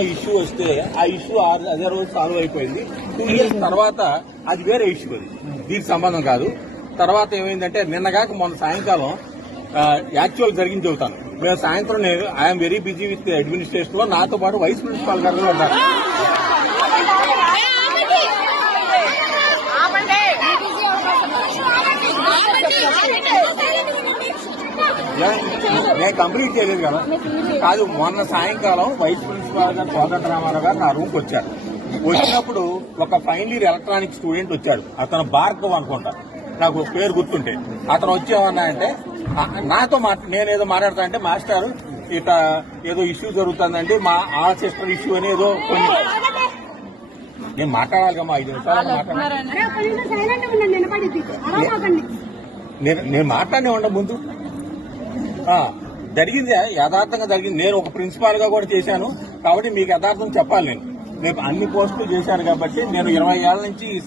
Issue వస్తే ఆ issue ఆరు అదే రోజు సాల్వ్ అయిపోయింది. టూ ఇయర్స్ తర్వాత అది వేరే ఇష్యూ అది. దీనికి సంబంధం కాదు. తర్వాత ఏమైందంటే నిన్నగాక మొన్న సాయంకాలం యాక్చువల్ జరిగింది చెబుతాను. మేము సాయంత్రం నేను ఐఎమ్ వెరీ బిజీ విత్ అడ్మినిస్ట్రేషన్లో నాతో పాటు వైస్ ప్రిన్సిపాల్ గారు ఉన్నారు. నేను కంప్లీట్ చేయలేదు కదా. కాదు మొన్న సాయంకాలం వైస్ ప్రిన్సిపాల్ గారు కోదండ రామారావు గారు నా రూమ్కి వచ్చారు. వచ్చినప్పుడు ఒక ఫైనల్ ఇయర్ ఎలక్ట్రానిక్ స్టూడెంట్ వచ్చాడు. అతను భార్గవ్ అనుకుంటా. నాకు పేరు గుర్తుంటే. అతను వచ్చేమన్నా అంటే నాతో మాట నేనేదో మాట్లాడతా అంటే మాస్టర్ ఇట ఏదో ఇష్యూ జరుగుతుందండి మా ఆ సిస్టర్ ఇష్యూ అని ఏదో కొన్ని నేను మాట్లాడాలి కమ్మా ఐదు నిమిషాలు మాట్లాడాలి. నేను నేను మాట్లాడే ఉండ ముందు. జరిగింది యథార్థంగా జరిగింది. నేను ఒక ప్రిన్సిపాల్గా కూడా చేశాను. కాబట్టి మీకు యథార్థం చెప్పాలి నేను. నేను అన్ని పోస్టులు చేశాను కాబట్టి నేను ఇరవై ఏళ్ళ నుంచి ఈ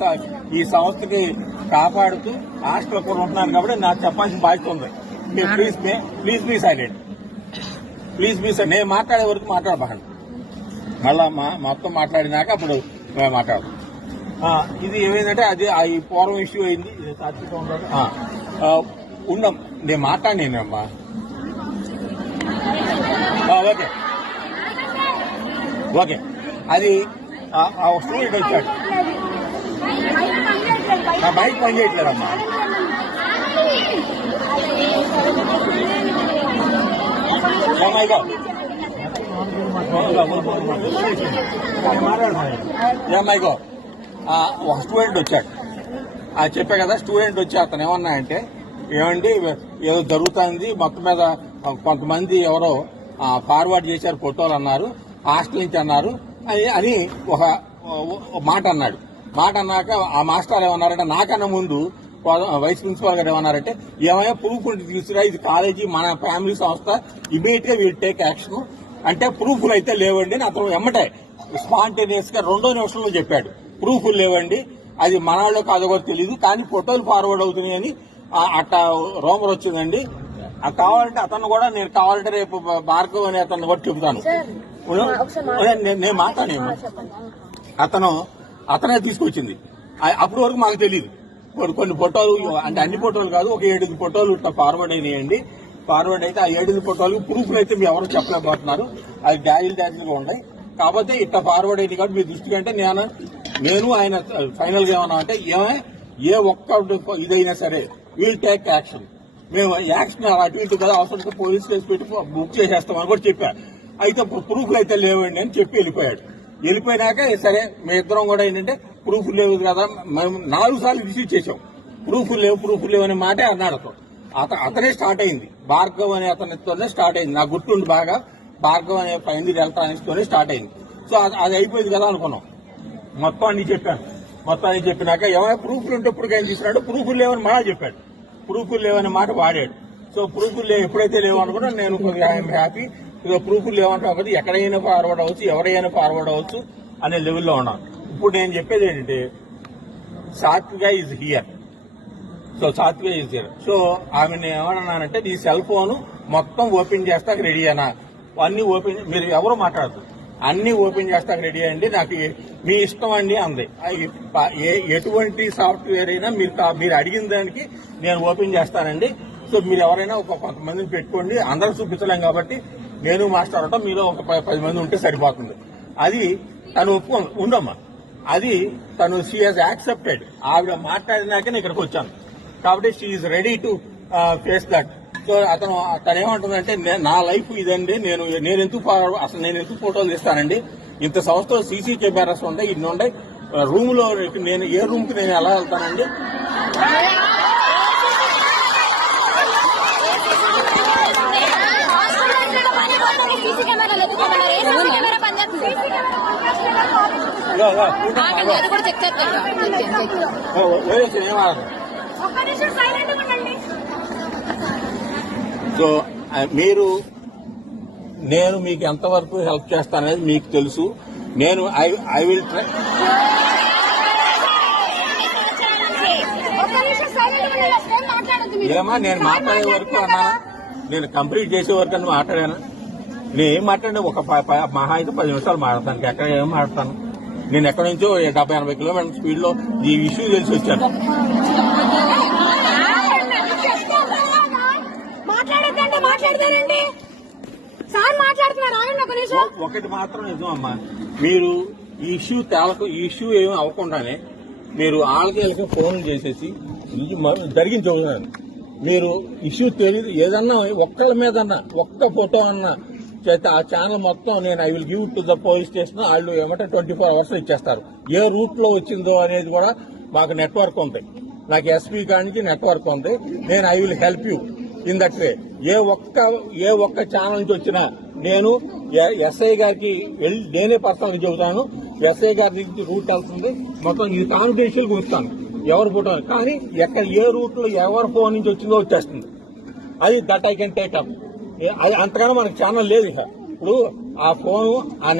ఈ సంస్థకి కాపాడుతూ హాస్టల్ కూడా ఉంటున్నాను కాబట్టి నాకు చెప్పాల్సిన బాధ్యత ఉంది. మీరు please please be silent please be silent నేను మాట్లాడే వరకు మాట్లాడబాకండి. మళ్ళా మా మొత్తం మాట్లాడినాక అప్పుడు మేము మాట్లాడదాం. ఇది ఏమైందంటే అది ఆ ఈ పూర్వం ఇష్యూ అయింది. ఉండం. నేను మాట్లాడినానమ్మా ఆ, ఓకే. ఓకే. అది ఆ- స్టూడెంట్ వచ్చాడు. నా బైక్ పని చేయట్లేదమ్మా. Oh ఏమైగా ఏమైగో ఒక స్టూడెంట్ వచ్చాడు. ఆ చెప్పా కదా స్టూడెంట్ వచ్చి అతను ఏమన్నా అంటే ఏమండి ఏదో జరుగుతుంది మొత్తం మీద కొంతమంది ఎవరో ఫార్వర్డ్ చేశారు ఫోటోలు అన్నారు హాస్టల్ నుంచి అన్నారు అని అని ఒక మాట అన్నాడు. మాట అన్నాక ఆ మాస్టర్ ఏమన్నారంటే నాకన్నా ముందు వైస్ ప్రిన్సిపాల్ గారు ఏమన్నారంటే ఏమైనా ప్రూఫ్ ఉంటే తీసుకురా ఇది కాలేజీ మన ఫ్యామిలీ సంస్థ ఇమీడియట్గా వీళ్ళు టేక్ యాక్షన్ అంటే ప్రూఫ్లు అయితే లేవండి అని అతను ఎమ్మటే స్పాంటేనియస్గా రెండో నిమిషంలో చెప్పాడు. ప్రూఫ్లు లేవండి అది మన వాళ్ళు కాదో కూడా తెలియదు కానీ ఫోటోలు ఫార్వర్డ్ అవుతున్నాయని అట్ట రోమర్ వచ్చిందండి. కావాలంటే అతను కూడా నేను కావాలంటే రేపు భార్గవ్ అని అతను కూడా చెబుతాను నేను- నేను మాట్లాడాను అతను అతనే తీసుకొచ్చింది. అప్పటి వరకు మాకు తెలియదు కొన్ని కొన్ని ఫోటోలు అంటే అన్ని ఫోటోలు కాదు ఒక ఏడు ఫోటోలు ఇట్లా ఫార్వర్డ్ అయినాయండి. ఫార్వర్డ్ అయితే ఆ ఏడు ఫోటోలు ప్రూఫ్లు అయితే మీరు ఎవరు చెప్పలేకపోతున్నారు. అది డాజిల్ డాజిల్గా ఉన్నాయి. కాకపోతే ఇట్లా ఫార్వర్డ్ అయింది కాబట్టి మీ దృష్టికి అంటే నేను నేను ఆయన ఫైనల్గా ఏమన్నా అంటే ఏమే ఏ ఒక్క ఇదైనా సరే విల్ టేక్ యాక్షన్ మేము యాక్షన్ అటు ఇటు కదా అవసరం పోలీస్ కేసు పెట్టి బుక్ చేసేస్తామని కూడా చెప్పా. అయితే ప్రూఫ్లు అయితే లేవండి అని చెప్పి వెళ్ళిపోయాడు. వెళ్ళిపోయినాక సరే మీ ఇద్దరం కూడా ఏంటంటే ప్రూఫ్ లేవు కదా మేము నాలుగు సార్లు రిసీవ్ చేసాం ప్రూఫ్ లేవు ప్రూఫ్ లేవు అనే మాటే అన్నాడు అతను. అత- అతనే స్టార్ట్ అయింది. భార్గవ్ అనే అతనితోనే స్టార్ట్ అయింది. నాకు గుర్తుండి బాగా భార్గవ్ అనే ఫైనల్ ఎలక్ట్రానిక్స్ తోనే స్టార్ట్ అయింది. సో అది- అది అయిపోయింది కదా అనుకున్నాం. మొత్తం అన్ని చెప్పాను మొత్తం అన్ని చెప్పినాక ఏమైనా ప్రూఫ్లు ఉంటే ఇప్పుడు ఏం తీసుకున్నాడు ప్రూఫ్లు లేవని మళ్ళా చెప్పాడు. ప్రూఫ్లు లేవని మాట వాడాడు. సో ప్రూఫ్లు లేవు ఎప్పుడైతే లేవు అనుకున్నా నేను కొద్దిగా ఐఎమ్ హ్యాపీ. ఇక ప్రూఫ్లు లేవంటే కాబట్టి ఎక్కడైనా ఫార్వర్డ్ అవ్వచ్చు ఎవరైనా ఫార్వర్డ్ అవ్వచ్చు అనే లెవెల్లో ఉన్నాను. ఇప్పుడు నేను చెప్పేది ఏంటంటే Satvika is here so Satvika is here so ఆమె ఏమన్నానంటే నీ సెల్ ఫోన్ మొత్తం ఓపెన్ చేస్తాక రెడీ అన్నా. అన్ని ఓపెన్ మీరు ఎవరు మాట్లాడదు అన్ని ఓపెన్ చేస్తాక రెడీ అయ్యండి. నాకు మీ ఇష్టం అండి అంది. ఏ- ఎటువంటి సాఫ్ట్వేర్ అయినా మీరు మీరు అడిగిన దానికి నేను ఓపెన్ చేస్తానండి. సో మీరు ఎవరైనా ఒక కొంతమందిని పెట్టుకోండి. అందరూ చూపించలేం కాబట్టి నేను మాస్టర్ అవటం మీలో ఒక పది మంది ఉంటే సరిపోతుంది. అది తను ఒప్పుకో ఉందమ్మా అది తను షీ హాజ్ యాక్సెప్టెడ్ ఆవిడ మాట్లాడినాకే నేను ఇక్కడికి వచ్చాను. కాబట్టి she ready to face that అతను తను ఏమంటుందంటే నే- లైఫ్ ఇదండి నేను నేను ఎందుకు అసలు నేను ఎందుకు ఫోటోలు తీస్తానండి ఇంత సంస్థలో సీసీ కెమెరాస్ ఉంటాయి ఇన్ని ఉంటాయి రూమ్లో నేను ఏ రూమ్కి నేను ఎలా వెళ్తానండి సో మీరు నేను మీకు ఎంతవరకు హెల్ప్ చేస్తాననేది మీకు తెలుసు. నేను ఐ ఐ విల్ ట్రై ఏమా నేను మాట్లాడే వరకు అన్నా? నేను కంప్లీట్ చేసే వరకు అని మాట్లాడాను. నేను ఏం మాట్లాడినా ఒక మహా అయితే పది నిమిషాలు మాట్లాడతాను. ఎక్కడ ఏం మాట్లాడతాను? నేను ఎక్కడి నుంచో డెబ్బై ఎనభై కిలోమీటర్ల స్పీడ్లో ఈ ఇష్యూ తెలిసి వచ్చాను. మాట్లాడద్దంటే సార్ మాట్లాడుతున్నారు ఆగండి ఒక నిమిషం. ఒకటి మాత్రం నిజం అమ్మా. మీరు ఈ ఇష్యూ తేలకు ఈ ఇష్యూ ఏమి అవ్వకుండానే మీరు వాళ్ళకి వీళ్ళకి ఫోన్ చేసేసి మ- జరిగింది చెబుతున్నాను మీరు ఇష్యూ తెలియదు ఏదన్నా ఒక్కళ్ళ మీద ఒక్క ఫోటో అన్నా చేస్తే ఆ ఛానల్ మొత్తం నేను I will give to the police station. వాళ్ళు ఏమంటే ట్వంటీ ఫోర్ అవర్స్ ఇచ్చేస్తారు. ఏ రూట్లో వచ్చిందో అనేది కూడా మాకు నెట్వర్క్ ఉంది. నాకు ఎస్పీ కానికి నెట్వర్క్ ఉంది. నేను I will help you. In that way. ఏ ఒక్క ఏ ఒక్క ఛానల్ నుంచి వచ్చినా నేను ఎ- ఎస్ఐ గారికి వెళ్ళి నేనే పర్సనల్గా చెబుతాను. ఎస్ఐ గారి నుంచి రూట్ వెళ్తుంది. మొత్తం ఇది కాన్ఫిడెన్షియల్ ఉంచుతాను. ఎవరు ఫోటో కానీ ఎక్కడ ఏ రూట్లో ఎవరి ఫోన్ నుంచి వచ్చిందో వచ్చేస్తుంది. అది that I can take up. అది అంతగానో మనకి ఛానల్ లేదు ఇక ఇప్పుడు ఆ ఫోను ఆ